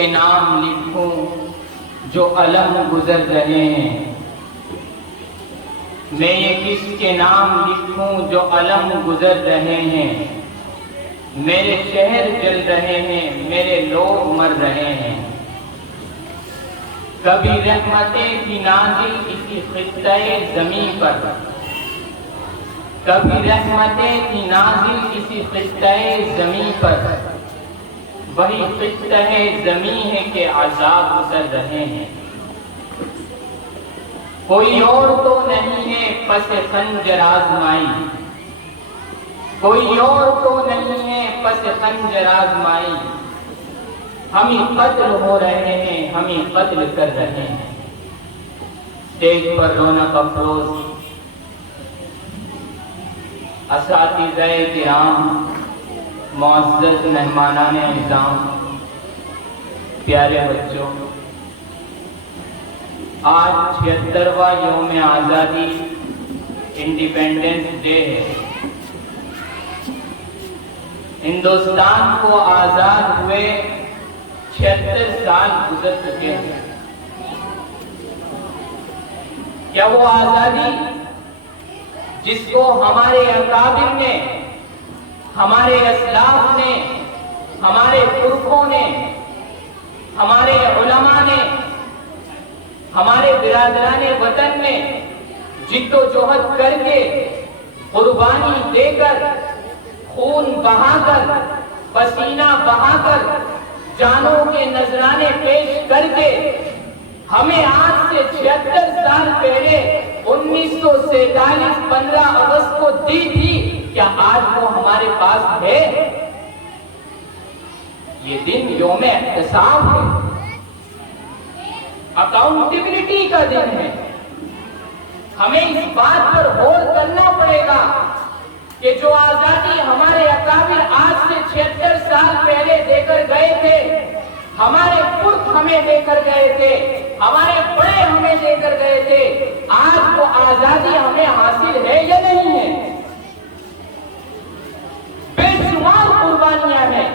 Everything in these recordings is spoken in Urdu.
کے نام لکھوں جو علم گزر رہے ہیں، میں یہ کس کے نام لکھوں جو علم گزر رہے ہیں، میرے شہر جل رہے ہیں، میرے لوگ مر رہے ہیں۔ کبھی رحمتیں تھی نازل اسی خطہ زمین پر، کبھی رحمتیں تھی نازل اسی خطہ زمین پر، وہی خطہ زمین ہے کہ عذاب گزر رہے ہیں۔ کوئی اور تو نہیں ہے پس خنجر آزمائی، کوئی اور تو نہیں ہے پس خنجر آزمائی، ہم ہی قتل ہو رہے ہیں، ہم ہی قتل کر رہے ہیں۔ اسٹیج پر رونق افروز اساتذہ کرام، معزز مہمانان نظام، پیارے بچوں، آج 76واں یوم آزادی انڈیپینڈنس ڈے ہے۔ ہندوستان کو آزاد ہوئے 76 سال گزر چکے ہیں۔ کیا وہ آزادی جس کو ہمارے اکابر نے، ہمارے اسلاف نے، ہمارے پرکھوں نے، ہمارے علماء نے، ہمارے برادران وطن نے جد و جہد کر کے، قربانی دے کر، خون بہا کر، پسینہ بہا کر، جانوں کے نذرانے پیش کر کے ہمیں آج سے 76 سال پہلے 1947 15 اگست کو دی تھی، کیا آج وہ ہمارے پاس ہے؟ یہ دن یوم احتساب ہے، اکاؤنٹیبلٹی کا دن ہے۔ ہمیں اس بات پر غور کرنا پڑے گا کہ جو آزادی ہمارے اکابر آج سے 76 سال پہلے دے کر گئے تھے، ہمارے پرکھ ہمیں دے کر گئے تھے، ہمارے بڑے ہمیں دے کر گئے تھے، آج وہ آزادی ہمیں حاصل ہے یا نہیں ہے؟ بے شمار قربانیاں ہیں۔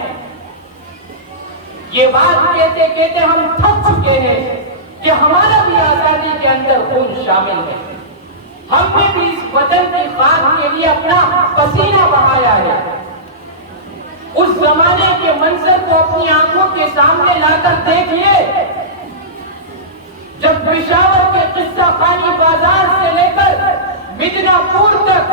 یہ بات کہتے کہتے ہم تھک چکے ہیں کہ ہمارا بھی آزادی کے اندر خون شامل ہے، ہم نے بھی اس وطن کی خاک کے لیے اپنا پسینہ بہایا ہے۔ اس زمانے کے منظر کو اپنی آنکھوں کے سامنے لا کر دیکھیے، جب پشاور کے قصہ خانی بازار سے لے کر مدنا پور تک،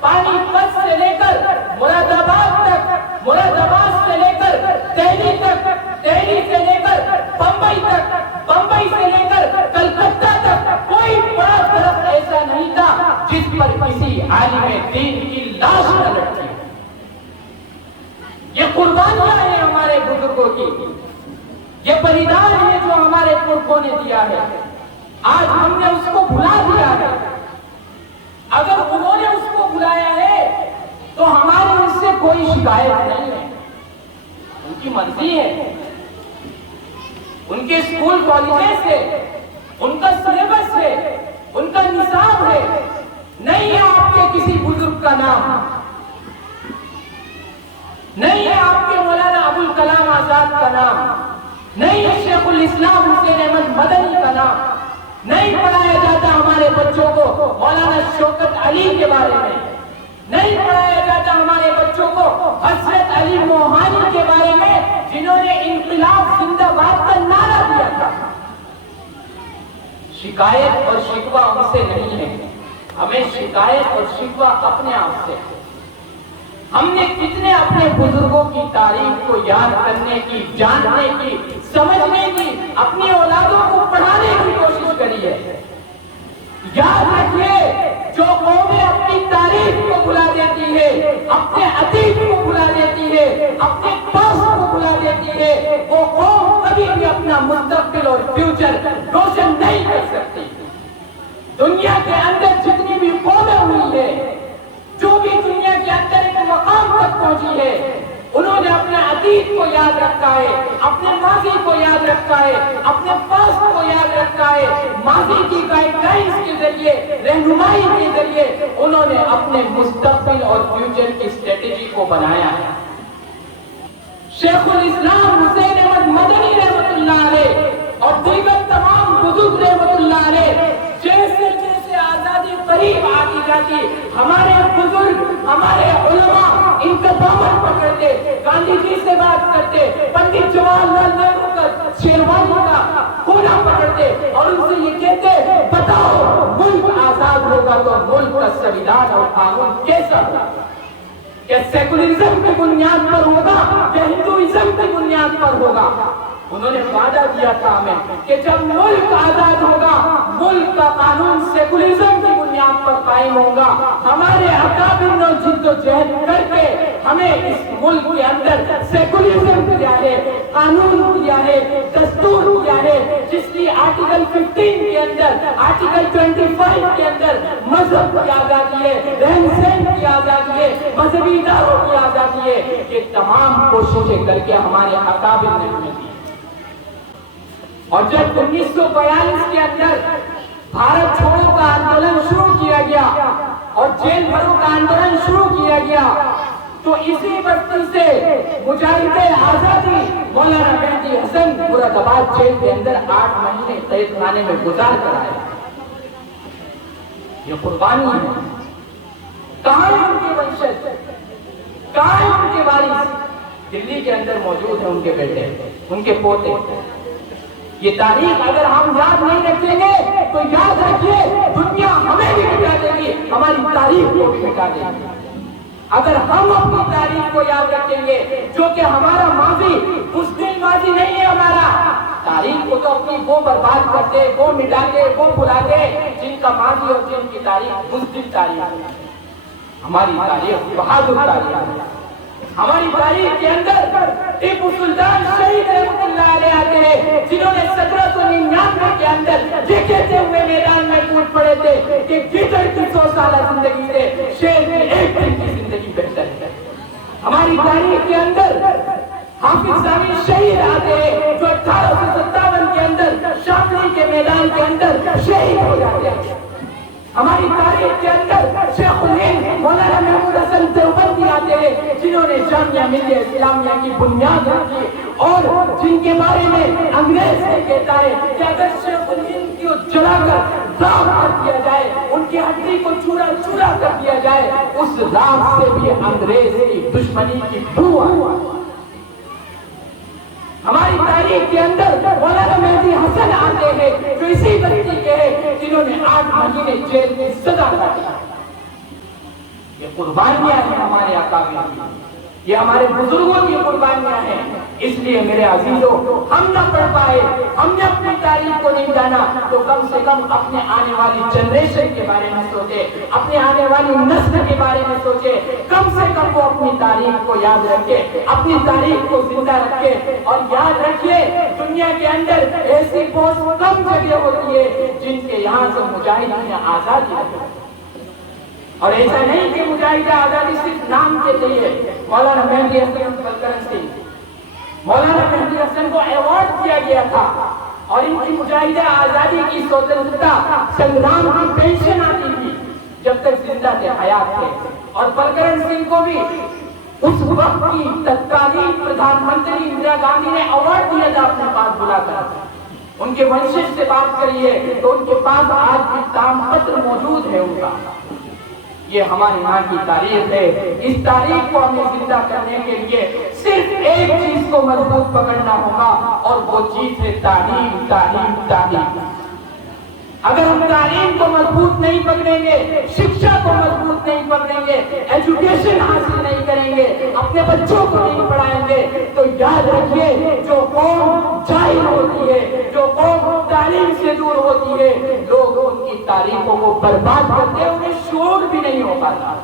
پانی پت سے لے کر مراد آباد تک، مراد آباد سے لے کر دہلی تک، دہلی سے لے کر بمبئی تک، بمبئی سے لے کر کلکتہ تک، کوئی بڑا درخت ایسا نہیں تھا جس پر کسی عالم دین کی لاش نہ لٹکی۔ یہ قربانیاں ہیں ہمارے بزرگوں کی، یہ بلیدان ہے جو ہمارے پرکھوں نے دیا ہے۔ آج ہم نے اس کو بھلا دیا ہے۔ اگر انہوں نے اس کو بلایا ہے تو ہماری اس سے کوئی شکایت نہیں ہے، ان کی مرضی ہے، ان کے اسکول کالجز ہے، ان کا سلیبس ہے، ان کا نصاب ہے، نہیں ہے آپ کے کسی بزرگ کا نام، نہیں ہے آپ کے مولانا ابوالکلام آزاد کا نام، نہیں ہے شیخ الاسلام حسین احمد مدنی کا نام، نہیں پڑھایا جاتا ہمارے بچوں کو مولانا شوکت علی کے بارے میں، نہیں پڑھایا جاتا ہمارے بچوں کو حضرت علی موہانی کے بارے میں جنہوں نے انقلاب زندہ باد کا نعرہ دیا تھا۔ شکایت اور شکوہ ہم سے نہیں ہے، ہمیں شکایت اور شکوہ اپنے آپ سے۔ ہم نے کتنے اپنے بزرگوں کی تاریخ کو یاد کرنے کی، جاننے کی، سمجھنے کی، اپنی اولادوں کو پڑھانے کی کوشش کری ہے۔ یاد رکھیے، جو قومیں اپنی تاریخ کو بھلا دیتی ہے، اپنے عتیق کو بھلا دیتی ہے، اپنے پاس کو بھلا دیتی ہے، وہ قوم کبھی بھی اپنا مستقبل اور فیوچر روشن نہیں کر سکتی۔ دنیا کے اندر جتنی بھی قومیں ہوئی ہے، جو بھی دنیا کے اندر ایک مقام تک پہنچی ہے، انہوں نے اپنے عتیق کو یاد رکھا ہے، اپنے ماضی کو یاد رکھا ہے، اپنے پاس کو یاد رکھا ہے، ماضی کی گائیڈ لائنز کے ذریعے، رہنمائی کے ذریعے انہوں نے اپنے مستقبل اور فیوچر کی اسٹریٹجی کو بنایا ہے۔ شیخ الاسلام حسین احمد مدنی رحمۃ ہمارے بزرگ ہمارے علماء ان کا دامن پکڑتے، گاندھی جی سے بات کرتے، پنڈت جواہر لال نہرو کا شیروانی کا کونا پکڑتے اور ان سے یہ کہتے بتاؤ ملک آزاد ہوگا تو ملک کا سنویدھان اور قانون کیسا ہوگا؟ کیا سیکولرزم کی بنیاد پر ہوگا یا ہندوازم کی بنیاد پر ہوگا؟ انہوں نے وعدہ دیا تھا ہمیں کہ جب ملک آزاد ہوگا ملک کا قانون سیکولرزم کی بنیاد پر قائم ہوگا۔ ہمارے اکابر نے جد و جہد کر کے ہمیں اس ملک کے اندر سیکولرزم دیا ہے، قانون دیا ہے، دستور دیا ہے، جس کی آرٹیکل 15 کے اندر، آرٹیکل 25 کے اندر مذہب کی آزادی ہے، رہن سہن کی آزادی ہے، مذہبی اداروں کی آزادی ہے۔ یہ تمام کوششیں کر کے ہمارے اکابر نے ہمیں دی۔ اور جب 1942 کے اندر بھارت چھوڑو کا آندولن شروع کیا گیا اور جیل بھرو کا آندولن شروع کیا گیا تو اسی بستی سے مجاہد آزادی مولانا مہدی حسن مراد آباد جیل کے اندر 8 مہینے قید خانے میں گزار کر آئے۔ یہ قربانی ہے۔ کہاں ہیں ان کے ونشج؟ کہاں ہیں ان کے وارث؟ دلی کے اندر موجود ہیں ان کے بیٹے، ان کے پوتے۔ یہ تاریخ اگر ہم یاد نہیں رکھیں گے تو یاد رکھیے دنیا ہمیں بھی مٹا دے گی، ہماری تاریخ کو بھی مٹا دے گی۔ اگر ہم اپنی تاریخ کو یاد رکھیں گے جو کہ ہمارا ماضی بزدل ماضی نہیں ہے، ہمارا تاریخ کو تو اپنی وہ برباد کرتے، وہ مٹاتے، وہ بھلاتے جن کا ماضی اور جن کی تاریخ بزدل تاریخ ہے۔ ہماری تاریخ بہادر تاریخ ہے۔ ہماری تاریخ کے اندر ٹیپو سلطان شہید رحمت اللہ علیہ آتے ہیں جنہوں نے 1799 کے اندر یہ کہتے ہوئے میدان میں کود پڑے تھے کہ گیدڑ کی 100 سالہ زندگی سے شیر کی 1 دن کی زندگی بہتر ہے۔ ہماری تاریخ کے اندر حافظ ثانی شہید آتے ہیں جو 1857 کے اندر شاملی کے میدان کے اندر شہید ہو جاتے ہیں۔ ہماری تاریخ کے اندر شیخ الہند مولانا محمود حسن دیوبندی آتے ہیں جنہوں نے جامعہ ملیہ اسلامیہ کی بنیاد رکھی اور جن کے بارے میں انگریز سے کہتا ہے کہ اگر شیخ الہند کو جلا کر راکھ کر دیا جائے، ان کی ہڈی کو چورا چورا کر دیا جائے، اس راکھ سے بھی انگریز کی دشمنی کی بو آئی۔ ہماری تاریخ کے اندر مولانا مہدی حسن آتے ہیں جو اسی بستی کے ہیں جنہوں نے 8 مہینے جیل کی سزا کاٹی۔ یہ قربانیاں ہیں ہمارے اکابر کی، یہ ہمارے بزرگوں کی قربانیاں ہیں۔ اس لیے میرے عزیزوں، ہم نہ پڑھ پائے، ہم نے اپنی تاریخ کو نہیں جانا تو کم سے کم اپنے آنے والی جنریشن کے بارے میں سوچے، اپنے آنے والی نسل کے بارے میں سوچے، کم سے کم وہ اپنی تاریخ کو یاد رکھے، اپنی تاریخ کو زندہ رکھے۔ اور یاد رکھیے دنیا کے اندر ایسی بہت کم جگہ ہوتی ہے جن کے یہاں سے مجاہدین آزادی رکھے۔ اور ایسا نہیں کہ مجاہد آزادی صرف نام کے لیے۔ مولانا مہدی حسن بلکرن سنگھ، مولانا مہدی حسن کو ایوارڈ دیا گیا تھا اور ان کی مجاہدہ آزادی کی سوتنترتا سنگرام کی پینشن آتی تھی جب تک زندہ تھے، حیات تھے۔ اور بلکرن سنگھ کو بھی اس وقت کی تتکالین پردھان منتری اندرا گاندھی نے ایوارڈ دیا تھا اپنے پاس بلا کر۔ ان کے ونشج سے بات کریے تو ان کے پاس آج بھی دام پتر موجود ہے ان کا۔ یہ ہمارے یہاں کی تاریخ ہے۔ اس تاریخ کو ہمیں زندہ کرنے کے لیے صرف ایک چیز کو مضبوط پکڑنا ہوگا اور وہ چیز ہے تعلیم، تعلیم، تعلیم۔ اگر ہم تعلیم کو مضبوط نہیں پکڑیں گے، شکشا کو مضبوط نہیں پکڑیں گے، ایجوکیشن حاصل نہیں کریں گے، اپنے بچوں کو نہیں پڑھائیں گے تو یاد رکھیے جو قوم جاہل ہوتی ہے، جو قوم تعلیم سے دور ہوتی ہے، لوگ ان کی تعلیموں کو برباد کرتے ہیں، انہیں شعور بھی نہیں ہو پاتا۔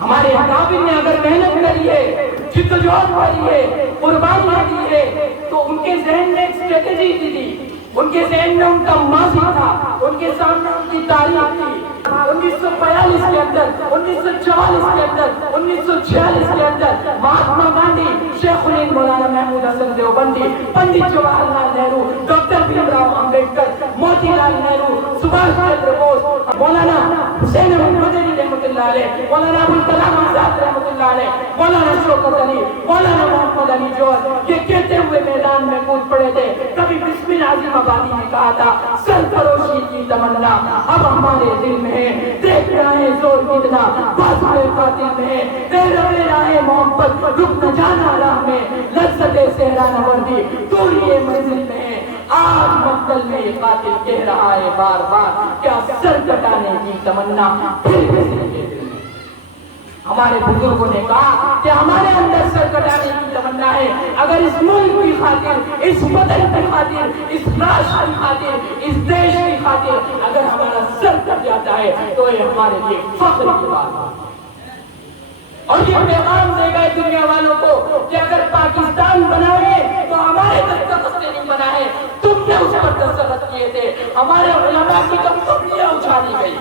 ہمارے اکابر نے اگر محنت کری ہے، جدوجہد کری ہے، قربانیاں دی ہے تو ان کے ذہن میں ایک اسٹریٹجی تھی، ان کے ذہن میں ان کا ماضی تھا، ان کے سامنے ان کی تاریخ تھی۔ 1942 کے اندر، 1944 کے اندر، 1946 کے اندر مہاتما گاندھی، شیخ الہند مولانا محمود حسن دیوبندی، پنڈت جواہر لال نہرو، ڈاکٹر بھیم راؤ امبیڈکر، موتی لال نہرو، سبھاش چندر بوس، مولانا حسین احمد مدنی رحمۃ اللہ علیہ، مولانا ابوالکلام آزاد رحمۃ اللہ علیہ، مولانا شوکت علی، مولانا محمد علی جوہر، یہ کہتے ہوئے میدان میں کود پڑے تھے کبھی بسم اللہ حاتم آبادی نے کہا تھا سرفروشی کی تمنا اب ہمارے دل میں ہے، دیکھ رہے ہیں زور کتنا بازوئے قاتل میں ہے، بے روے راہ محبت رک نہ جانا راہ میں، لذت صحرا نوردی دوری منزل میں ہے، آج مقتل میں یہ قاتل کہہ رہا ہے بار بار کیا سر کٹانے کی تمنا پھر کسی کے دل میں۔ ہمارے بزرگوں نے کہا کہ ہمارے اندر سر کٹانے کی تمنا ہے، اگر اس ملک کی خاطر، اس وطن کی خاطر، اس راشٹر کی خاطر، اس دیش کی خاطر اگر ہمارا سر کٹ جاتا ہے تو یہ ہمارے لیے فخر کی بات ہے۔ اور یہ پیغام دے گئے دنیا والوں کو کہ اگر پاکستان بنا ہے تو ہمارے دستخط سے نہیں بنا ہے، تم نے اس پر دستخط کیے تھے، ہمارے علماء کی کمزوریاں اچھالی گئی۔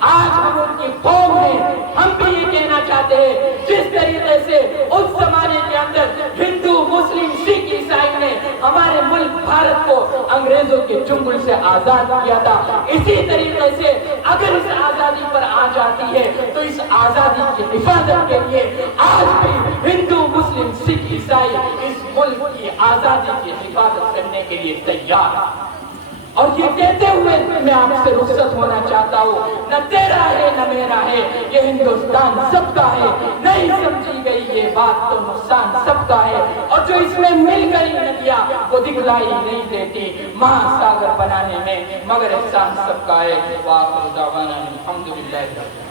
آج ہم ان کی قوم ہیں، ہم بھی یہ کہنا چاہتے ہیں جس طریقے سے اس زمانے کے اندر ہندو مسلم سکھ عیسائی نے ہمارے ملک بھارت کو انگریزوں کے چنگل سے آزاد کیا تھا، اسی طریقے سے اگر اس آزادی پر آ جاتی ہے تو اس آزادی کی حفاظت کے لیے آج بھی ہندو مسلم سکھ عیسائی اس ملک کی آزادی کی حفاظت کرنے کے لیے تیار ہیں۔ اور یہ کہتے ہوئے میں آپ سے رخصت ہونا چاہتا ہوں، نہ تیرا ہے نہ میرا ہے، یہ ہندوستان سب کا ہے، نہیں سمجھی گئی یہ بات تو نقصان سب کا ہے، اور جو اس میں مل گئی ندیاں وہ دکھلائی نہیں دیتی مہا ساگر بنانے میں، مگر احسان سب کا ہے۔ وآخر دعوانا الحمدللہ۔